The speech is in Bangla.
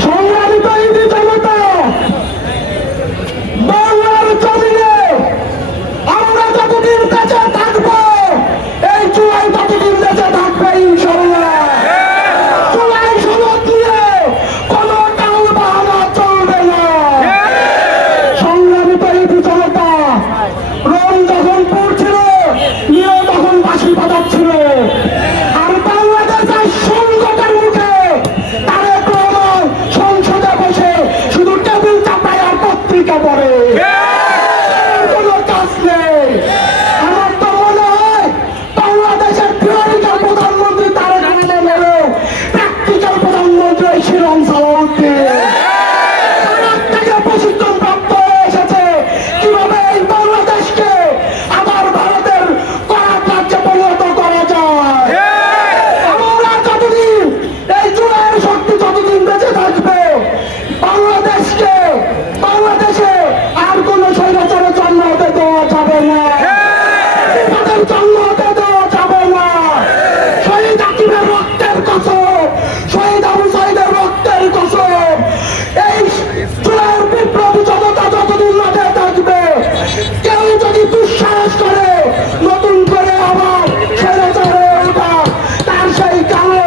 সংগ্রামিত ইতি জনতা, বাংলার জমিনে আমরা যতদিন বেঁচে থাকবো, এই চুলাই ততদিন বেঁচে থাকবে ইনশাআল্লাহ। চুলাই সনদ দিয়ে কোনো টাল বাহানা চলবে না। সংগ্রামিত ইতি জনতা, রং যখন পড়ছিল, নিয়ে তখন বাঁশি বাজাচ্ছিল। আর বাংলাদেশের সংকটের মুখে তারেক রহমান সংসদে বসে শুধু টেবিল চাপায় আর পত্রিকা পড়ে, কোনো কাজ নেই। আমার তো মনে হয় বাংলাদেশের থিওরিক্যাল প্রধানমন্ত্রী তারেক রহমান হলো প্র্যাকটিক্যাল প্রধানমন্ত্রী শিরম সালাউদ্দিন।